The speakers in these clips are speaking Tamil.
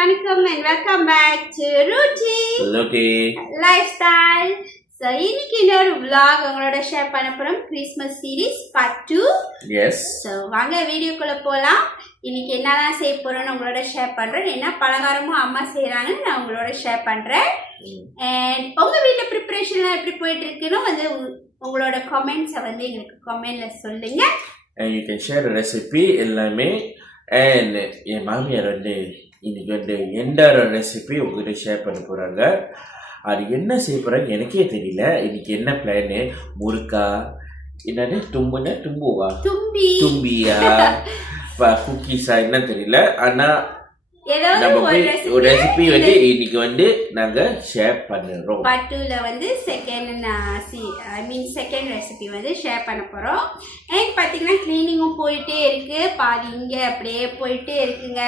வணக்கம் and welcome back to Ruchi Lifestyle. So இன்னைக்கு இன்னொரு vlog உங்களோட ஷேர் பண்ண போறோம். Christmas series part 2. Yes. So வாங்க வீடியோக்குள்ள போலாம். இன்னைக்கு என்னலாம் செய்ய போறோம்னு உங்களோட ஷேர் பண்றேன். என்ன பலகாரமும் அம்மா செய்றாங்கன்னு நான் உங்களோட ஷேர் பண்றேன். And உங்க வீட்ல ப்ரிப்பரேஷன்லாம் எப்படி போயிட்டு இருக்குன்னு வந்து உங்களோட கமெண்ட்ஸை வந்து எங்களுக்கு கமெண்ட்ல சொல்லுங்க. And you can share the recipe எல்லாமே. And என் மாமியார் வந்து இன்னைக்கு வந்து எந்த ரெசிபி உங்ககிட்ட ஷேர் பண்ண போகிறாங்க. அது என்ன செய்ய போகிறாங்க எனக்கே தெரியல. இன்னைக்கு என்ன பிளானு, முறுக்கா என்னது தும்பியா குக்கீஸா என்ன தெரியல. ஆனால் நம்ம ஒரு ரெசிபி வந்து இன்னைக்கு வந்து நாங்க ஷேர் பண்ணுறோம். பார்ட் 2ல வந்து செகண்ட் ரெசிபி வந்து ஷேர் பண்ண போறோம். அண்ட் பாத்தீங்கன்னா கிளீனிங்கும் போயிட்டே இருக்கு, பாதி இங்க அப்படியே போயிட்டே இருக்குங்க.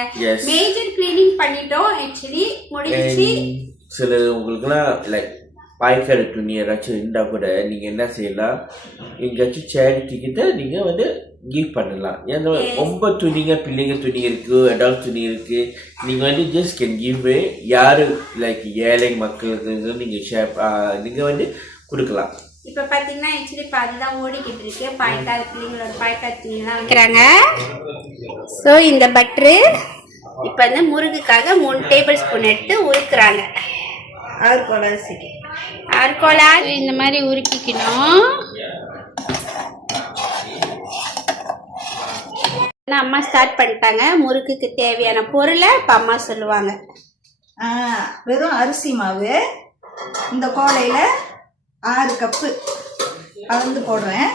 மேஜர் கிளீனிங் பண்ணிட்டோம், ஆக்சுவலி முடிஞ்சிச்சு. சில உங்களுக்குலாம் லைக் பாய்க்கார துணி ஏதாச்சும் இருந்தால் கூட நீங்கள் என்ன செய்யலாம், எங்கேயாச்சும் சேரிட்டி கிட்ட நீங்கள் வந்து கிவ் பண்ணலாம். ஏன்னா ரொம்ப துணிங்க, பிள்ளைங்க துணி இருக்குது, அடல்ட் துணி இருக்குது. நீங்கள் வந்து ஜஸ்ட் கேன் கிவ் யார் லைக் ஏழை மக்களுக்கு நீங்கள் வந்து கொடுக்கலாம். இப்போ பார்த்தீங்கன்னா ஆக்சுவலி இப்போ அதுதான் ஓடிக்கிட்டு இருக்கு. பாய்க்கால் பிள்ளைங்களோட பாய்க்கால் துணிலாம் வைக்கிறாங்க. ஸோ இந்த பட்டரு இப்போ வந்து முருகுக்காக 3 டேபிள் ஸ்பூன் எடுத்து உருக்குறாங்க. ஆறுகோல் அரிசிக்கு ஆறுகோலா இந்த மாதிரி உருக்கிக்கணும். அம்மா ஸ்டார்ட் பண்ணிட்டாங்க. முறுக்குக்கு தேவையான பொருளை இப்போ அம்மா சொல்லுவாங்க. வெறும் அரிசி மாவு இந்த கோலையில் 6 கப்பு கலந்து போடுறேன்.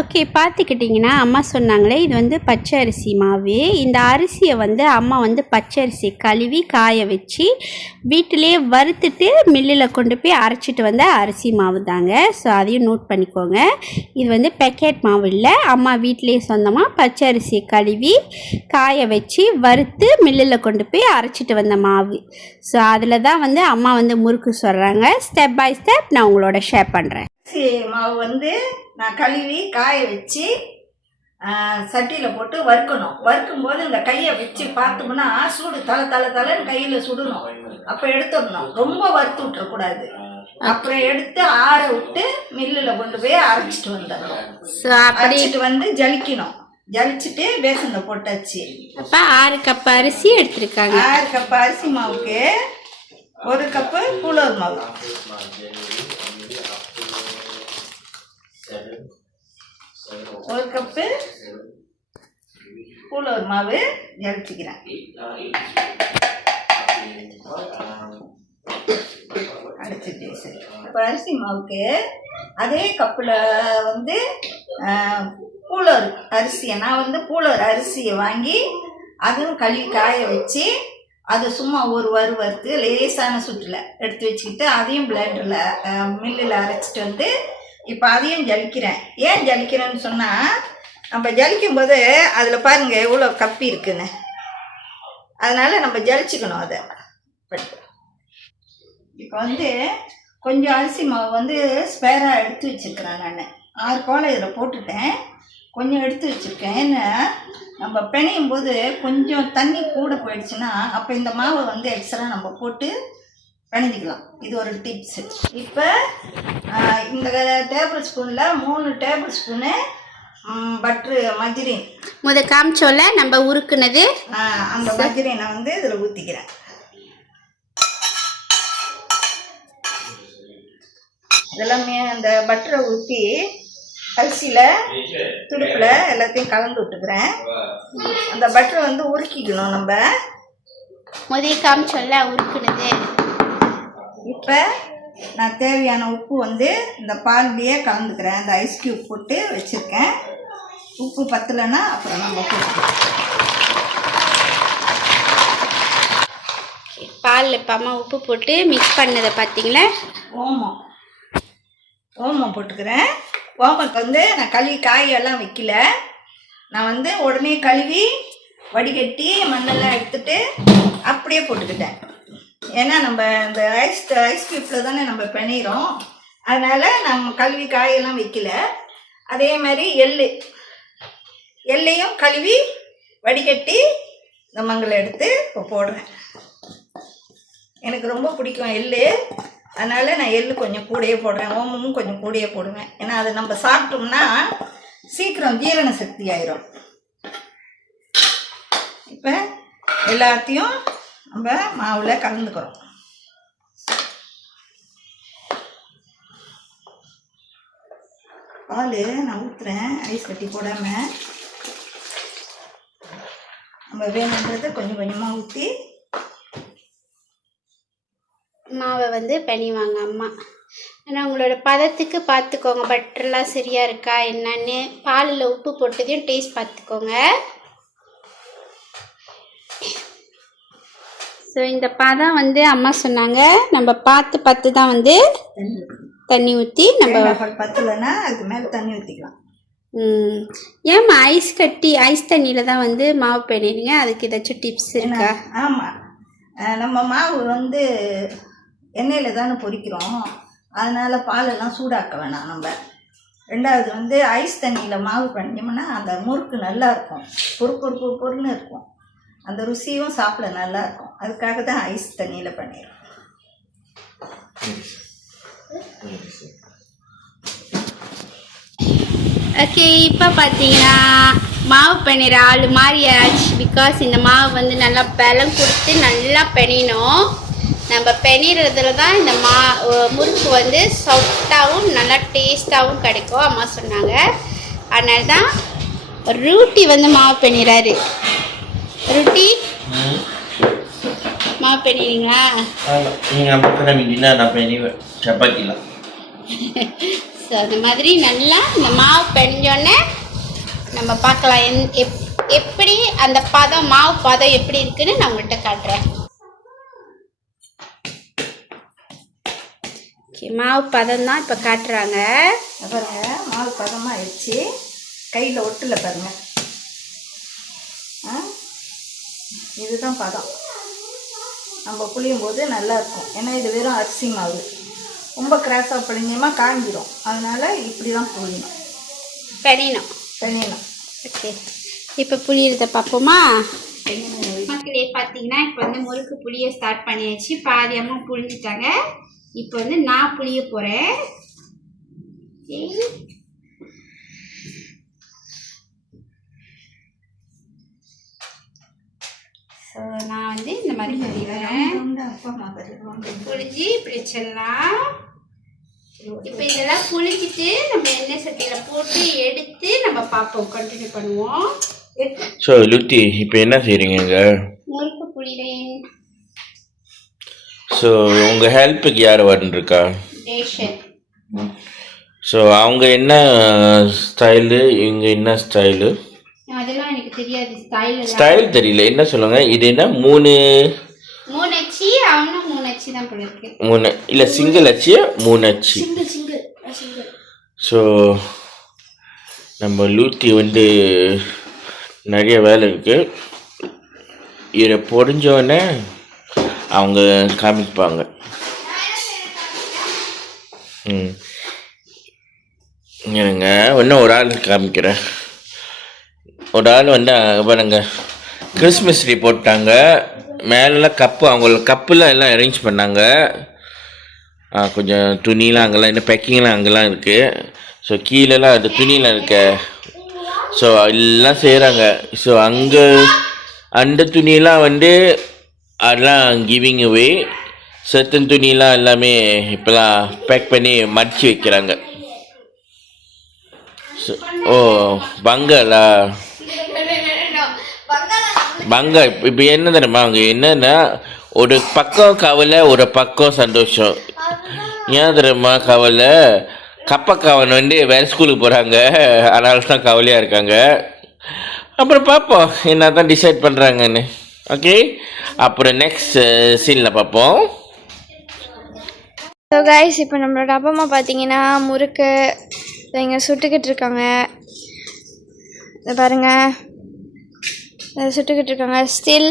ஓகே, பார்த்துக்கிட்டிங்கன்னா அம்மா சொன்னாங்களே இது வந்து பச்சை அரிசி மாவு. இந்த அரிசியை வந்து அம்மா வந்து பச்சை அரிசி கழுவி காய வச்சு வீட்டிலே வறுத்துட்டு மில்லில் கொண்டு போய் அரைச்சிட்டு வந்த அரிசி மாவு தாங்க. ஸோ அதையும் நோட் பண்ணிக்கோங்க. இது வந்து பேக்கெட் மாவு இல்லை, அம்மா வீட்டிலே சொந்தமாக பச்சை அரிசியை கழுவி காய வச்சு வறுத்து மில்லில் கொண்டு போய் அரைச்சிட்டு வந்த மாவு. ஸோ அதில் தான் வந்து அம்மா வந்து முறுக்கு சொல்கிறாங்க. ஸ்டெப் பை ஸ்டெப் நான் உங்களோட ஷேர் பண்ணுறேன். அரிசி மாவு வந்து நான் கழுவி காய வச்சு சட்டியில் போட்டு வறுக்கணும். வறுக்கும்போது இந்த கையை வச்சு பார்த்தோம்னா சூடு தலைன்னு கையில் சுடணும். அப்போ எடுத்துடணும், ரொம்ப வறுத்து விட்டுறக்கூடாது. அப்புறம் எடுத்து ஆற விட்டு மில்லில் கொண்டு போய் அரைச்சிட்டு வந்துடணும். அரைச்சிட்டு வந்து ஜலிக்கணும். ஜலிச்சுட்டு பேசனில் போட்டாச்சு. அப்போ 6 கப் அரிசி எடுத்துருக்காங்க. 6 கப் அரிசி மாவுக்கு 1 கப்பு கூலர் மாவு, 1 கப்பு கூலர் மாவு ஜலிச்சுக்கிறேன். அடிச்சுட்டு சரி. இப்போ அரிசி மாவுக்கு அதே கப்பில் வந்து கூலர் அரிசியை நான் வந்து கூலர் அரிசியை வாங்கி அதுவும் கழுவி காய வச்சு அது சும்மா ஒரு வறுத்து லேசான சுற்றில் எடுத்து வச்சுக்கிட்டு அதையும் பிளெண்டரில் மில்லில் அரைச்சிட்டு வந்து இப்போ அதையும் ஜலிக்கிறேன். ஏன் ஜலிக்கிறேன்னு சொன்னால், நம்ம ஜலிக்கும் போது அதில் பாருங்கள் எவ்வளோ கப்பி இருக்குன்னு, அதனால் நம்ம ஜலிச்சுக்கணும் அதை. இப்போ வந்து கொஞ்சம் அரிசி மாவு வந்து ஸ்பேராக எடுத்து வச்சுருக்கிறேன். நான் 6 கோலை இதில் போட்டுட்டேன், கொஞ்சம் எடுத்து வச்சுருக்கேன். ஏன்னா நம்ம பிணையும் போது கொஞ்சம் தண்ணி கூட போயிடுச்சுன்னா அப்போ இந்த மாவை வந்து எக்ஸ்ட்ரா நம்ம போட்டு பிணைஞ்சிக்கலாம். இது ஒரு டிப்ஸு. இப்போ இந்த டேபிள் ஸ்பூனில் 3 டேபிள் ஸ்பூனு பட்ரு மஜ்ரீன் காமிச்சோல நம்ம உருக்குனது, அந்த மஜ்ரீனை வந்து இதில் ஊற்றிக்கிறேன். இதெல்லாமே அந்த பட்டரை ஊற்றி அரிசியில் துடுப்பில் எல்லாத்தையும் கலந்து விட்டுக்கிறேன். அந்த பட்டரை வந்து உருக்கிக்கணும். நம்ம காமிச்சோல்ல உருக்குனது. இப்போ நான் தேவையான உப்பு வந்து இந்த பால்லையே கலந்துக்கிறேன். அந்த ஐஸ் க்யூப் போட்டு வச்சுருக்கேன். உப்பு பத்தலைன்னா அப்புறம் நம்ம போட்டுக்கலாம். பால் இப்போ அம்மா உப்பு போட்டு மிக்ஸ் பண்ணதை பார்த்தீங்களா. ஓமம் போட்டுக்கிறேன். ஓமத்தை வந்து நான் கழுவி காயெல்லாம் வைக்கல, நான் வந்து உடனே கழுவி வடிகட்டி மண்ணெல்லாம் எடுத்துட்டு அப்படியே போட்டுக்கிட்டேன். ஏன்னா நம்ம இந்த ஐஸ் க்யூப்பில் தானே நம்ம பிணையிறோம், அதனால் நம்ம கழுவி காயெல்லாம் வைக்கல. அதே மாதிரி எள்ளையும் கழுவி வடிகட்டி இந்த மங்களை எடுத்து இப்போ போடுறேன். எனக்கு ரொம்ப பிடிக்கும் எள்ளு, அதனால் நான் எள்ளு கொஞ்சம் கூடயே போடுறேன். ஓமமும் கொஞ்சம் கூடயே போடுவேன். ஏன்னா அதை நம்ம சாப்பிட்டோம்னா சீக்கிரம் ஜீரண சக்தி ஆயிரும். இப்போ எல்லாத்தையும் நம்ம மாவில் கலந்துக்கிறோம். பால் நான் ஊற்றுறேன், ஐஸ் கட்டி போடாமல். நம்ம வேணுன்றது கொஞ்சம் கொஞ்சமாக ஊற்றி மாவை வந்து பிணைவாங்க அம்மா. ஆனால் உங்களோட பதத்துக்கு பார்த்துக்கோங்க, பட்டர்லாம் சரியாக இருக்கா என்னன்னு. பாலில் உப்பு போட்டதையும் டேஸ்ட் பார்த்துக்கோங்க. ஸோ இந்த பதம் வந்து அம்மா சொன்னாங்க நம்ம பார்த்து தான் வந்து தண்ணி ஊற்றி நம்ம பத்தலைன்னா அதுக்கு மேலே தண்ணி ஊற்றிக்கலாம். ஏம்மா ஐஸ் தண்ணியில் தான் வந்து மாவு பிணைறீங்க, அதுக்கு ஏதாச்சும் டிப்ஸ் இருக்கா? ஆமாம், நம்ம மாவு வந்து எண்ணெயில் தானே பொரிக்கிறோம், அதனால் பாலெல்லாம் சூடாக்க வேணாம் நம்ம. ரெண்டாவது வந்து ஐஸ் தண்ணியில் மாவு பண்ணிட்டோம்னா அந்த முறுக்கு நல்லா இருக்கும், பொறுன்னு இருக்கும். அந்த ருசியும் சாப்பிட நல்லா இருக்கும். அதுக்காக தான் ஐஸ் தண்ணியில் பண்ணிடுறோம். ஓகே, இப்போ பார்த்தீங்கன்னா மாவு பிணைற ஆள் மாதிரி ஆச்சு. பிகாஸ் இந்த மாவு வந்து நல்லா பலம் கொடுத்து நல்லா பிணையணும். நம்ம பிணைறதுல தான் இந்த முறுக்கு வந்து சாஃப்டாகவும் நல்லா டேஸ்ட்டாகவும் கிடைக்கும் அம்மா சொன்னாங்க. அதனால தான் ரூட்டி வந்து மாவு பிணைறாரு. ரூட்டி மாவு பிணைறீங்களா? சப்பாத்திலாம். ஸோ அந்த மாதிரி நல்லா இந்த மாவு பிணைஞ்சோடனே நம்ம பார்க்கலாம் எப்படி அந்த பதம், மாவு பதம் எப்படி இருக்குன்னு நான் உங்கள்கிட்ட காட்டுறேன். ஓகே, மாவு பதம் தான் இப்போ காட்டுறாங்க பாருங்க. மாவு பதமாக ஆயிடுச்சு, கையில் ஒட்டல பாருங்க. இதுதான் பதம். நம்ம புளியும் போது நல்லாயிருக்கும். ஏன்னா இது வெறும் அரிசி மாவு, ரொம்ப கிராஸாக பிழிஞ்சோமா காஞ்சிடும். அதனால் இப்படி தான் பிணையணும். ஓகே, இப்போ புளியறத பார்ப்போமா? மக்களே பார்த்தீங்கன்னா இப்போ வந்து முறுக்கு புளிய ஸ்டார்ட் பண்ணியாச்சு. பாதியமாக புளிஞ்சிட்டாங்க. இப்போ வந்து நான் புளிய போகிறேன். ஸோ நான் வந்து இந்த மாதிரி புளிஞ்சு இப்படி வச்சிடலாம். இப்போ இதெல்லாம் புளிஞ்சிட்டு நம்ம எண்ணெய் சட்டியில் போட்டு எடுத்து நம்ம பார்ப்போம், கண்டினியூ பண்ணுவோம். ஸோ லுத்தி இப்போ என்ன செய்கிறீங்க? முறுக்கு புளிறேன். ஸோ உங்கள் ஹெல்ப்புக்கு யார் வந்துருக்கா? ரேஷன். ஸோ அவங்க என்ன ஸ்டைலு, இவங்க என்ன ஸ்டைலு? அதெல்லாம் எனக்கு தெரியாது. ஸ்டைல் தெரியல, என்ன சொல்லுங்க? இது என்ன மூணு அச்சு, அவனும் 3 அச்சு தான் போல இருக்கு. 3 இல்லை, சிங்கிள் அச்சு 3 அச்சு. ஸோ நம்ம லூத்தி வந்து நிறைய வேலை இருக்கு. இதை பொறிஞ்சோடனே அவங்க காமிப்பாங்க. இருங்க, இன்னும் ஒரு ஆள் காமிக்கிறேன். ஒரு ஆள் வந்து பாருங்க, கிறிஸ்மஸ் ட்ரீ போட்டாங்க. மேலெலாம் கப்பு, அவங்கள கப்பில் எல்லாம் அரேஞ்ச் பண்ணாங்க. கொஞ்சம் துணிலாம் அங்கெல்லாம் இன்னும் பேக்கிங்லாம் அங்கெல்லாம் இருக்குது. ஸோ கீழெல்லாம் அது துணியெலாம் இருக்க. ஸோ எல்லாம் செய்கிறாங்க. ஸோ அங்கே அந்த துணியெல்லாம் வந்து அதெல்லாம் கிவிங் அவே. சர்டன் துணியெலாம் எல்லாமே இப்போலாம் பேக் பண்ணி மடித்து வைக்கிறாங்க. ஸோ பங்களா இப்போ என்ன தெரியுமா, அவங்க என்னன்னா ஒரு பக்கம் கவலை, ஒரு பக்கம் சந்தோஷம். ஏன் தெரியுமா கவலை? கப்பக்காவன் வந்து வேறு ஸ்கூலுக்கு போகிறாங்க, அதனால தான் கவலையாக இருக்காங்க. அப்புறம் பார்ப்போம் என்ன தான் டிசைட் பண்ணுறாங்கன்னு. ஓகே, அப்புறம் நெக்ஸ்ட் சீனில் பார்ப்போம். ஸோ கைஸ், இப்போ நம்மளோட அப்பா அம்மா பார்த்தீங்கன்னா முறுக்கு இங்கே சுட்டுக்கிட்டு இருக்காங்க. இதை பாருங்கள், சுட்டுக்கிட்டு இருக்காங்க. ஸ்டில்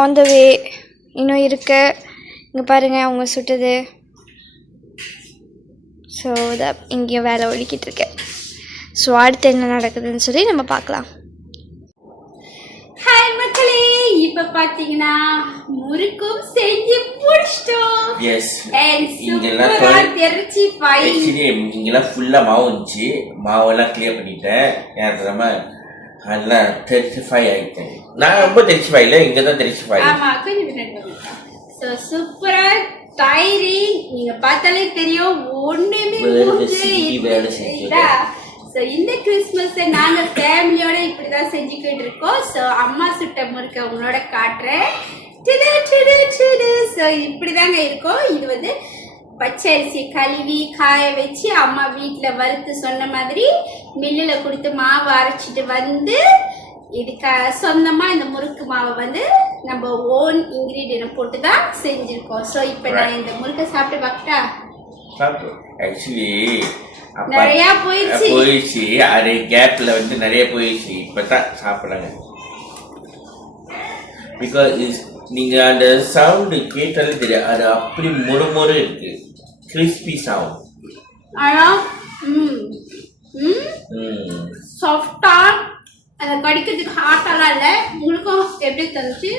ஆன் த வே, இன்னும் இருக்கு. இங்கே பாருங்கள் அவங்க சுட்டுது. ஸோ இதை இங்கேயும் வேலை ஒழிக்கிட்டு இருக்கு. ஸோ அடுத்து என்ன நடக்குதுன்னு சொல்லி நம்ம பார்க்கலாம். ஹாய் மக்களே, இப்ப பாத்தீங்கன்னா முறுக்கும் செஞ்சு முடிச்சிட்டோம். எஸ் And இங்கெல்லாம் super ஆ தெரிச்சு fine. ஆக்சுவலி இங்கெல்லாம் ஃபுல்லாக மாவு இருந்துச்சு. மாவெல்லாம் கிளியர் பண்ணிட்டேன். ஏன் தெரியாம அதெல்லாம் 35 ஆகிட்டேன். நான் ரொம்ப 35 இல்லை, இங்கே தான் 35. ஆமா, கொஞ்சம் பின்னாடி வாங்க. So சூப்பரா டைரிங், நீங்க பார்த்தாலே தெரியும் ஒண்ணுமே வேலை செஞ்சு. ஸோ இந்த கிறிஸ்மஸை நாங்கள் ஃபேமிலியோட இப்படி தான் செஞ்சுக்கிட்டு இருக்கோம். ஸோ அம்மா சுட்ட முறுக்க உங்களோட காட்டுறேன். ஸோ இப்படி தாங்க இருக்கும். இது வந்து பச்சை அரிசியை கழுவி காய வச்சு அம்மா வீட்டில் வறுத்து சொன்ன மாதிரி மில்லில் கொடுத்து மாவு அரைச்சிட்டு வந்து இது சொந்தமாக இந்த முறுக்கு மாவை வந்து நம்ம ஓன் இன்க்ரீடியன்ட் போட்டு தான் செஞ்சுருக்கோம். ஸோ இப்போ நான் இந்த முறுக்கை சாப்பிட்டு பார்க்கட்டா? ஆக்சுவலி நிறைய போயிடுச்சு. அது கேப்ல வந்து நிறைய போயிடுச்சு. இப்பதான் சாப்பிடுறாங்க. பிகாஸ் நீங்க அந்த சவுண்ட் கேட்டாலே தெரியும், அது அப்படி முறுமுறு இருக்கு, கிறிஸ்பி சவுண்ட். ஆனா சாஃப்டா, அதை கடிக்கிறதுக்கு ஹார்ட்டாலாம் இல்லை. உங்களுக்கும் எப்படி தந்துச்சு?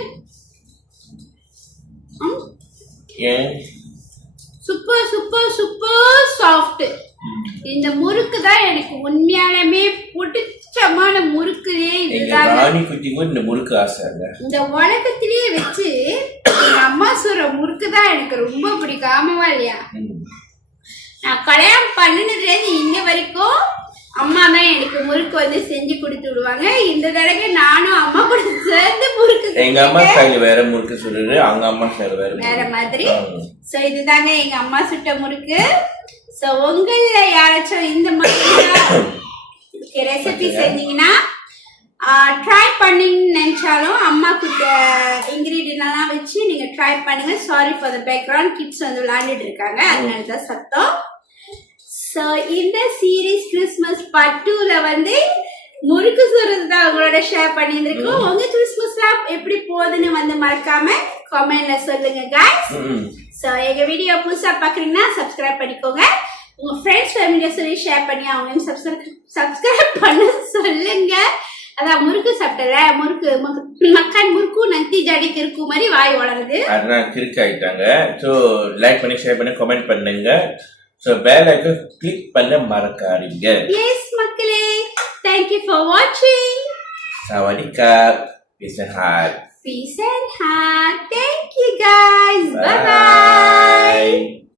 ஏன் சூப்பர் சூப்பர் சூப்பர் சாஃப்ட். இந்த முறுக்கு தான் எனக்கு உண்மையாலுமே பிடிச்சமான முறுக்குலே இதுதான். ராணி குட்டிக்கும் இந்த முறுக்கு ஆசைங்க. இந்த உலகத்திலேயே வச்சு எங்க அம்மா சொல்ற முறுக்கு தான் எனக்கு ரொம்ப பிடிக்கும். ஆமாவா இல்லையா? நான் கல்யாணம் பண்ணினதுலேருந்து இன்ன வரைக்கும் அம்மா தான் எனக்கு முறுக்கு வந்து செஞ்சு கொடுத்து விடுவாங்க. இந்த தடவை நானும் அம்மா கூட சேர்ந்து முறுக்கு, எங்க அம்மா ஸ்டைல் வேற முறுக்கு சுடுறது, அவங்க அம்மா ஸ்டைல் வேற மாதிரி. சோ இதுதாங்க எங்க அம்மா சுட்ட முறுக்கு. சோ உங்கள யாராச்சும் இந்த மாதிரி ரெசிபி செஞ்சீங்கன்னா ட்ரை பண்ணின்னு நினைச்சாலும் அம்மா கிட்ட இன்கிரீடியன்ட்லாம் வச்சு நீங்க ட்ரை பண்ணுங்க. Sorry for the background, kids வந்து விளையாண்டுட்டு இருக்காங்க, அதனால தான் சத்தம். ஸோ இந்த சீரீஸ் கிறிஸ்மஸ் பார்ட் 2ல வந்து முறுக்கு சுடுறது தான் உங்களோட ஷேர் பண்ணியிருந்திருக்கோம். உங்க கிறிஸ்மஸ்லாம் எப்படி போகுதுன்னு வந்து மறக்காம கமெண்ட்ல சொல்லுங்க guys. ஸோ எங்க வீடியோ புதுசா பாக்குறீங்கன்னா சப்ஸ்கிரைப் பண்ணிக்கோங்க. உங்க ஃப்ரெண்ட்ஸ் ஃபேமிலியை சொல்லி ஷேர் பண்ணி அவங்களையும் சப்ஸ்கிரைப் பண்ண சொல்லுங்க. அதான் முறுக்கு சாப்பிட்டல, முறுக்கு மக்கான் முறுக்கு நந்தி ஜாடிக்கு இருக்கும் மாதிரி வாய் வளருது, அதெல்லாம் கிறுக்கு ஆயிட்டாங்க. ஸோ லைக் பண்ணி ஷேர் பண்ணி கமெண்ட் பண்ணுங்க. ஸோ பெல் ஐகான் கிளிக் பண்ண மறக்காதீங்க. எஸ் மக்களே, thank you for watching. Sawadika. Peace and heart. Peace and heart. Thank you guys. Bye bye.